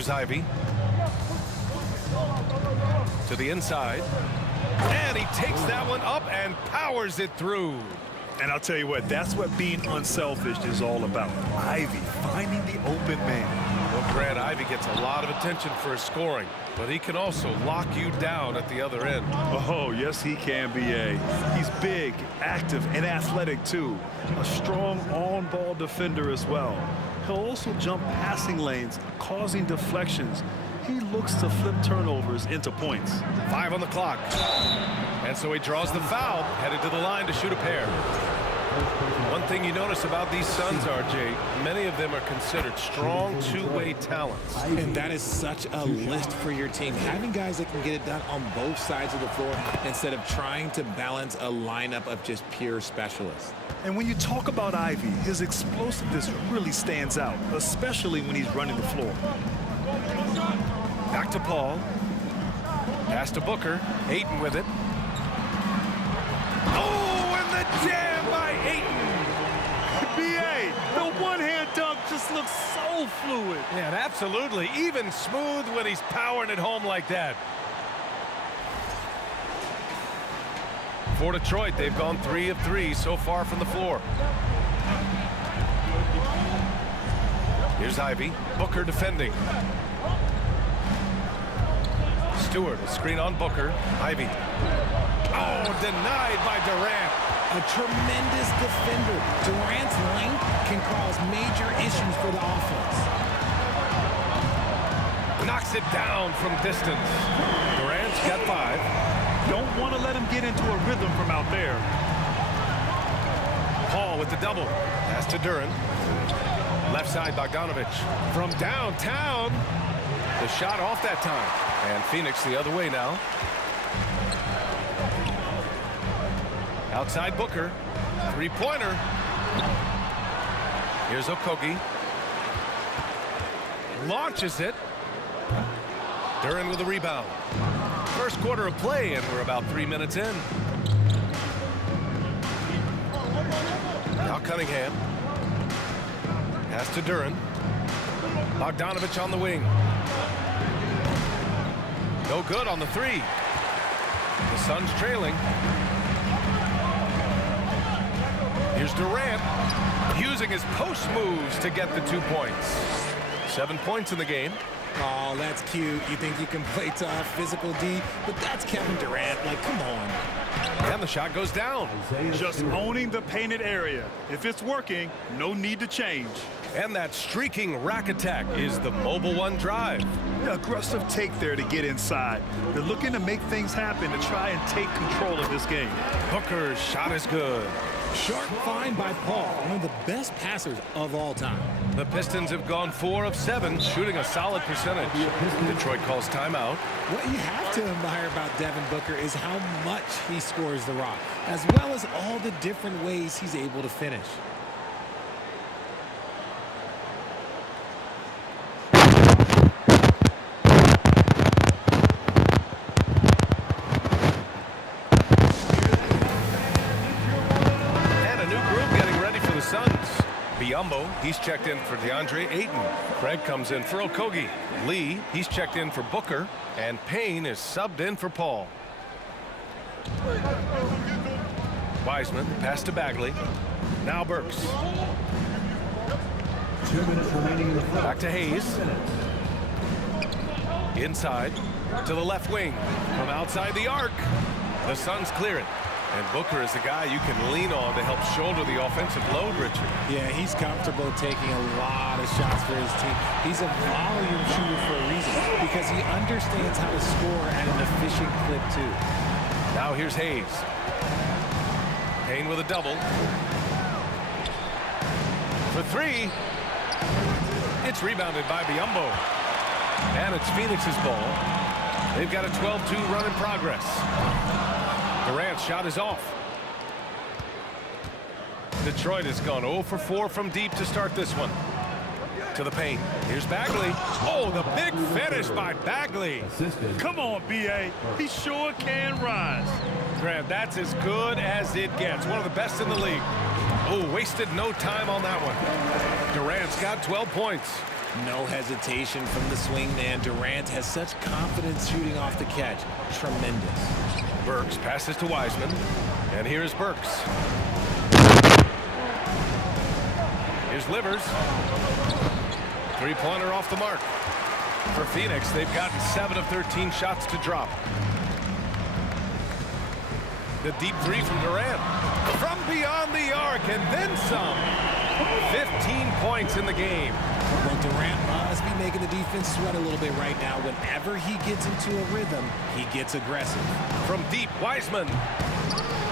Here's Ivy. To the inside. And he takes that one up and powers it through. And I'll tell you what, that's what being unselfish is all about. Ivy finding the open man. Well, Grant, Ivy gets a lot of attention for his scoring, but he can also lock you down at the other end. Oh, yes, he can, B.A. He's big, active, and athletic, too. A strong on-ball defender as well. He'll also jump passing lanes, causing deflections. He looks to flip turnovers into points. 5 on the clock. And so he draws the foul, headed to the line to shoot a pair. One thing you notice about these Suns, RJ, many of them are considered strong two-way talents. And that is such a list for your team. Having guys that can get it done on both sides of the floor instead of trying to balance a lineup of just pure specialists. And when you talk about Ivy, his explosiveness really stands out, especially when he's running the floor. Back to Paul. Pass to Booker. Ayton with it. Oh, and the jam by Ayton. B.A., the one-hand dunk just looks so fluid. Yeah, absolutely. Even smooth when he's powering it home like that. For Detroit, they've gone 3 of 3 so far from the floor. Here's Ivy. Booker defending. Stewart, a screen on Booker. Ivy. Oh, denied by Durant. A tremendous defender. Durant's length can cause major issues for the offense. Knocks it down from distance. Durant's got 5. Don't want to let him get into a rhythm from out there. Paul with the double. Pass to Duran. Left side, Bogdanovich. From downtown. The shot off that time. And Phoenix the other way now. Outside Booker. Three-pointer. Here's Okogie. Launches it. Duran with a rebound. First quarter of play, and we're about 3 minutes in. Now Cunningham. Pass to Duran. Bogdanovich on the wing. No good on the 3. The Suns trailing. Here's Durant using his post moves to get the 2 points. 7 points in the game. Oh, that's cute. You think you can play tough, physical D, but that's Kevin Durant. Like, come on. And the shot goes down. Just owning the painted area. If it's working, no need to change. And that streaking rack attack is the Mobile One drive. Aggressive take there to get inside. They're looking to make things happen to try and take control of this game. Booker's shot is good. Sharp find by Paul, one of the best passers of all time. The Pistons have gone 4 of 7, shooting a solid percentage. Detroit calls timeout. What you have to admire about Devin Booker is how much he scores the rock, as well as all the different ways he's able to finish. Biombo, he's checked in for DeAndre Ayton. Craig comes in for Okogie. Lee, he's checked in for Booker. And Payne is subbed in for Paul. Wiseman, pass to Bagley. Now Burks. 2 minutes remaining in the play. Back to Hayes. Inside to the left wing. From outside the arc. The Suns clear it. And Booker is the guy you can lean on to help shoulder the offensive load, Richard. Yeah, he's comfortable taking a lot of shots for his team. He's a volume shooter for a reason because he understands how to score at an efficient clip, too. Now here's Hayes. Payne with a double. For 3. It's rebounded by Biombo. And it's Phoenix's ball. They've got a 12-2 run in progress. Durant's shot is off. Detroit has gone 0 for 4 from deep to start this one. To the paint. Here's Bagley. Oh, the big finish by Bagley. Come on, B.A. He sure can rise. Grant, that's as good as it gets. One of the best in the league. Oh, wasted no time on that one. Durant's got 12 points. No hesitation from the swing man. Durant has such confidence shooting off the catch. Tremendous. Burks passes to Wiseman. And here's Burks. Here's Livers. Three-pointer off the mark. For Phoenix, they've gotten 7 of 13 shots to drop. The deep three from Durant. From beyond the arc and then some. 15 points in the game. Well, Durant must be making the defense sweat a little bit right now. Whenever he gets into a rhythm, he gets aggressive. From deep, Wiseman.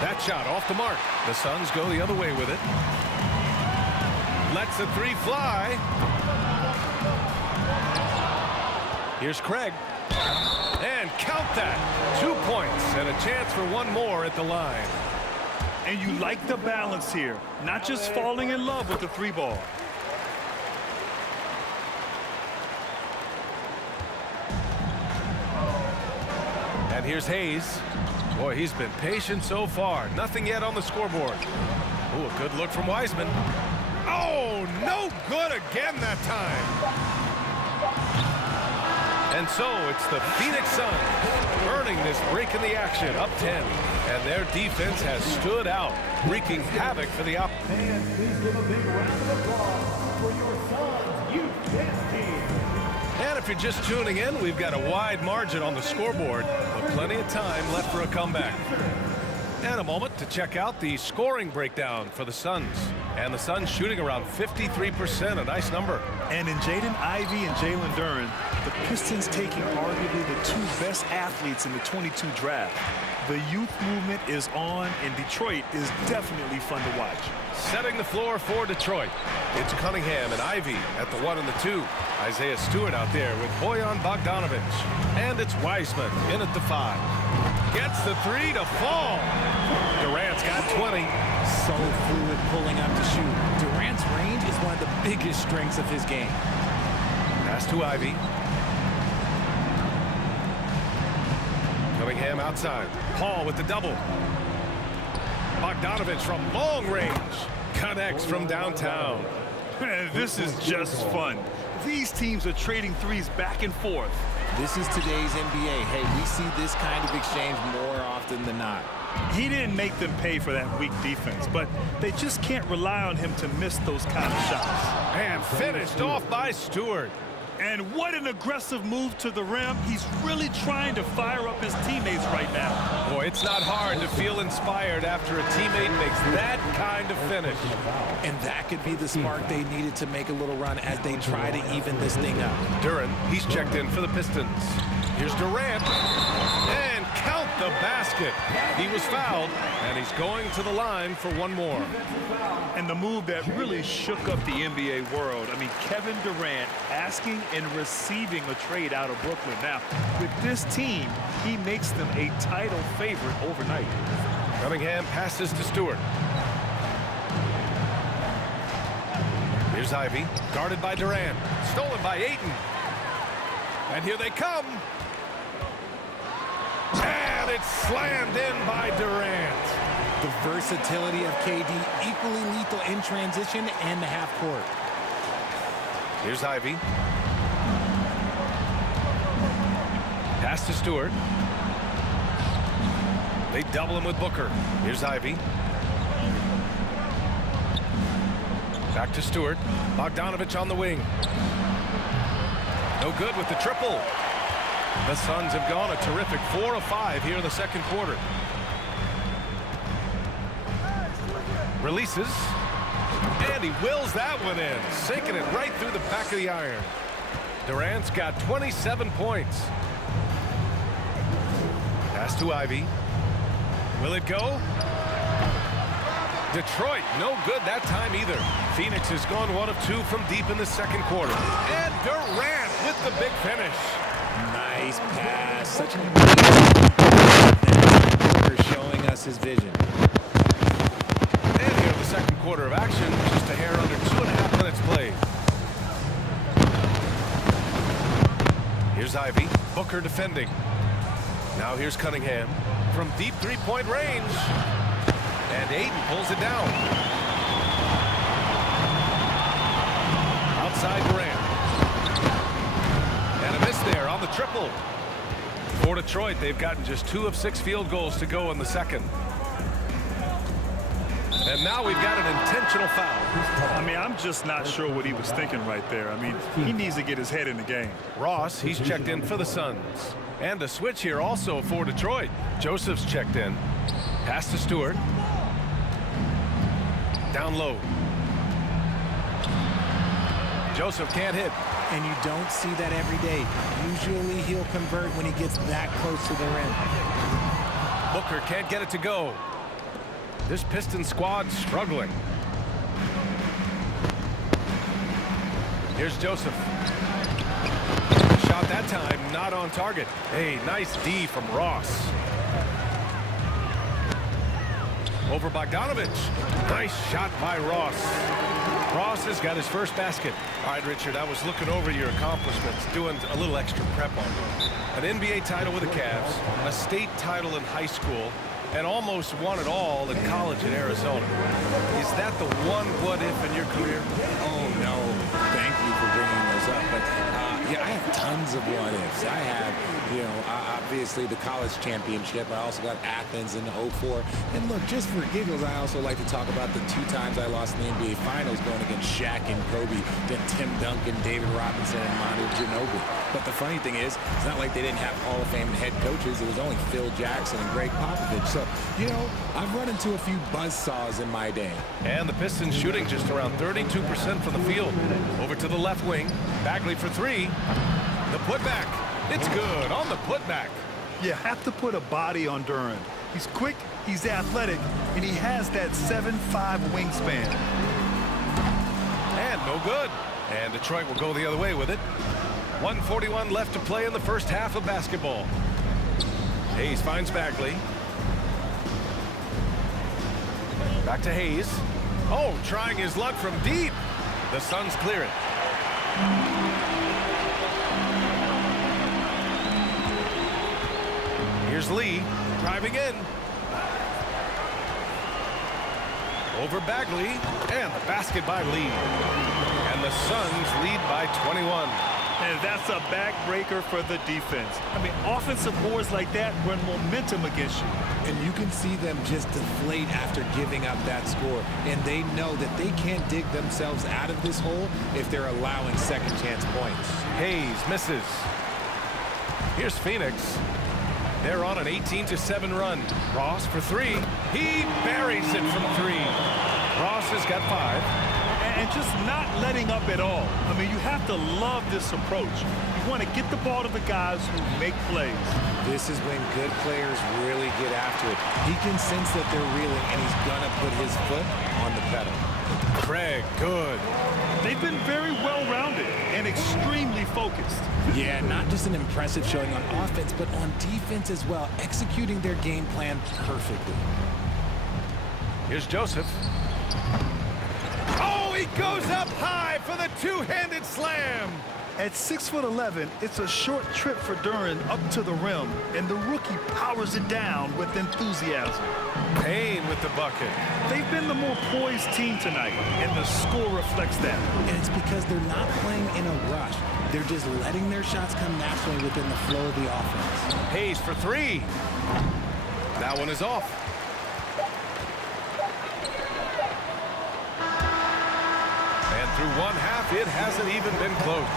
That shot off the mark. The Suns go the other way with it. Lets the three fly. Here's Craig. And count that. 2 points and a chance for one more at the line. And you like the balance here. Not just falling in love with the three ball. And here's Hayes. Boy, he's been patient so far. Nothing yet on the scoreboard. Ooh, a good look from Wiseman. Oh, no good again that time. And so it's the Phoenix Suns earning this break in the action, up 10. And their defense has stood out, wreaking havoc for the opposition. And please give a big round of applause for your Suns Youth Dance Team. And if you're just tuning in, we've got a wide margin on the scoreboard, but plenty of time left for a comeback. And a moment to check out the scoring breakdown for the Suns. And the Suns shooting around 53%, a nice number. And in Jaden Ivey and Jalen Duren, the Pistons taking arguably the 2 best athletes in the 22 draft. The youth movement is on, and Detroit is definitely fun to watch. Setting the floor for Detroit. It's Cunningham and Ivey at the 1 and the 2. Isaiah Stewart out there with Bojan Bogdanovic. And it's Wiseman in at the 5. Gets the 3 to fall. Durant's got 20. So fluid pulling up to shoot. Durant's range is one of the biggest strengths of his game. Pass to Ivey. Cunningham outside. Paul with the double. Bogdanovic from long range. Connects from downtown. Man, this is just fun. These teams are trading threes back and forth. This is today's NBA. Hey, we see this kind of exchange more often than not. He didn't make them pay for that weak defense, but they just can't rely on him to miss those kind of shots. And finished off by Stewart. And what an aggressive move to the rim. He's really trying to fire up his teammates right now. Boy, it's not hard to feel inspired after a teammate makes that kind of finish. And that could be the spark they needed to make a little run as they try to even this thing up. Duren, he's checked in for the Pistons. Here's Durant. And count the basket. He was fouled, and he's going to the line for one more. And the move that really shook up the NBA world. I mean, Kevin Durant asking and receiving a trade out of Brooklyn. Now, with this team, he makes them a title favorite overnight. Cunningham passes to Stewart. Here's Ivey, guarded by Durant. Stolen by Ayton. And here they come. And it's slammed in by Durant. The versatility of KD, equally lethal in transition and the half court. Here's Ivey. Pass to Stewart. They double him with Booker. Here's Ivey. Back to Stewart. Bogdanovic on the wing. No good with the triple. The Suns have gone a terrific 4 of 5 here in the second quarter. Releases. And he wills that one in, sinking it right through the back of the iron. Durant's got 27 points. Pass to Ivey. Will it go? Detroit, no good that time either. Phoenix has gone 1 of 2 from deep in the second quarter. And Durant with the big finish. Nice pass. Such an amazing Booker showing us his vision. And here in the second quarter of action, just a hair under 2.5 minutes played. Here's Ivey. Booker defending. Now here's Cunningham from deep three-point range. And Ayton pulls it down. Outside Durant. triple. For Detroit, they've gotten just 2 of 6 field goals to go in the second. And now we've got an intentional foul. I mean, I'm just not sure what he was thinking right there. I mean, he needs to get his head in the game. Ross, he's checked in for the Suns. And a switch here also for Detroit. Joseph's checked in. Pass to Stewart. Down low. Joseph can't hit. And you don't see that every day. Usually he'll convert when he gets that close to the rim. Booker can't get it to go. This Pistons squad's struggling. Here's Joseph. Shot that time, not on target. Hey, nice D from Ross. Over Bogdanovich. Nice shot by Ross. Ross has got his first basket. All right, Richard, I was looking over your accomplishments, doing a little extra prep on you. An NBA title with the Cavs, a state title in high school, and almost won it all in college in Arizona. Is that the one what-if in your career? Oh, no. Thank you for bringing those up. But, yeah, I have tons of what-ifs. I have, obviously the college championship. I also got Athens in '04. And look, just for giggles, I also like to talk about the 2 times I lost in the NBA Finals going against Shaq and Kobe, then Tim Duncan, David Robinson, and Manu Ginobili. But the funny thing is, it's not like they didn't have Hall of Fame head coaches. It was only Phil Jackson and Greg Popovich. So, I've run into a few buzzsaws in my day. And the Pistons shooting just around 32% from the field. Over to the left wing. Bagley for 3. The putback. It's good on the putback. You have to put a body on Duren. He's quick, he's athletic, and he has that 7'5" wingspan. And no good. And Detroit will go the other way with it. 1:41 left to play in the first half of basketball. Hayes finds Bagley. Back to Hayes. Oh, trying his luck from deep. The Suns clear it. Here's Lee driving in. Over Bagley, and the basket by Lee. And the Suns lead by 21. And that's a backbreaker for the defense. I mean, offensive boards like that run momentum against you. And you can see them just deflate after giving up that score. And they know that they can't dig themselves out of this hole if they're allowing second chance points. Hayes misses. Here's Phoenix. They're on an 18-7 run. Ross for 3. He buries it from 3. Ross has got 5. And just not letting up at all. I mean, you have to love this approach. You want to get the ball to the guys who make plays. This is when good players really get after it. He can sense that they're reeling, and he's going to put his foot on the pedal. Craig, good. They've been very well-rounded and extremely focused. Yeah, not just an impressive showing on offense, but on defense as well, executing their game plan perfectly. Here's Joseph. Oh, he goes up high for the two-handed slam. At 6'11", it's a short trip for Duren up to the rim, and the rookie powers it down with enthusiasm. Payne with the bucket. They've been the more poised team tonight, and the score reflects that. And it's because they're not playing in a rush. They're just letting their shots come naturally within the flow of the offense. Hayes for 3. That one is off. And through one half, it hasn't even been close.